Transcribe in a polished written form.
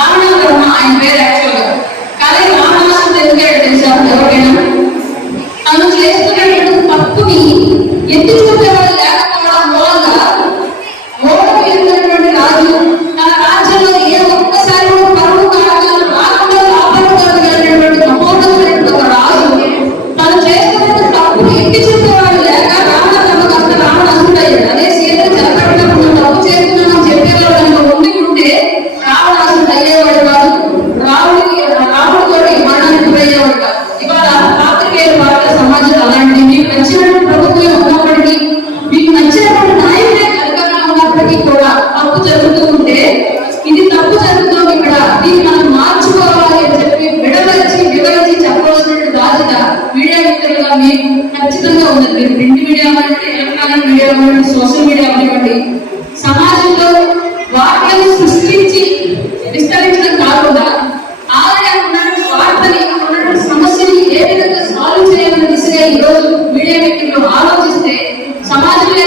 రావణ ఆయన పేరు యాక్చువల్గా. కానీ రావణాసురుడు ఎందుకంటే తెలుసా ఎవరికైనా? తను చేసుకునేటువంటి తప్పుని ఎత్తి చూపేవాళ్ళు లేకపోవడం మూలంగా ఓటమి ఎదురైనటువంటి రాజు తన రాజ్యంలో ఏ ఒక్కసారి పరువు కారణాలు రాకుండా కాపాడుకోగలిగినటువంటి మహోన్నతమైనటువంటి ఒక రాజు తను చేసుకునే తప్పుని ఎత్తి చూపేవాళ్ళు లేక రావణాసురుడు అయ్యాడు. అదే సీత జరగబడినప్పుడు తప్పు చేస్తున్నామని చెప్పేవాళ్ళు కనుక ఉంటే రావణాసురుడు అయ్యేవాడు కాదు, రాముడితోటి మరణానికి గురయ్యేవాడు కాదు. ఇవాళ పాత్రికేయుల వార్త సమాజంలో అలాంటి మీకు నచ్చినటువంటి ప్రభుత్వం ఉన్నప్పటికీ, మీకు నచ్చినటువంటి నాయకులే అధికారంలో ఉన్నప్పటికీ కూడా తప్పు జరుగుతూ ఉంటే ఇది తప్పు జరుగుతుంది ఇక్కడ, దీన్ని మనం మార్చుకోవాలి అని చెప్పి వివరించి చెప్పవలసినటువంటి బాధ్యత మీడియా మిత్రులుగా మీకు ఖచ్చితంగా ఉంది. మీరు ప్రింట్ మీడియా అవ్వండి, ఎలక్ట్రానిక్ మీడియా అవ్వండి, సోషల్ మీడియా అవ్వండి, సమాజంలో వార్తలను సృష్టించి విస్తరించడం కాకుండా ఆల్రెడీ ఉన్నటువంటి వార్తని ఉన్నటువంటి సమస్యని ఏ విధంగా సాల్వ్ చేయాలనే దిశగా ఈరోజు మీడియా వ్యక్తులు ఆలోచిస్తే సమాజంలో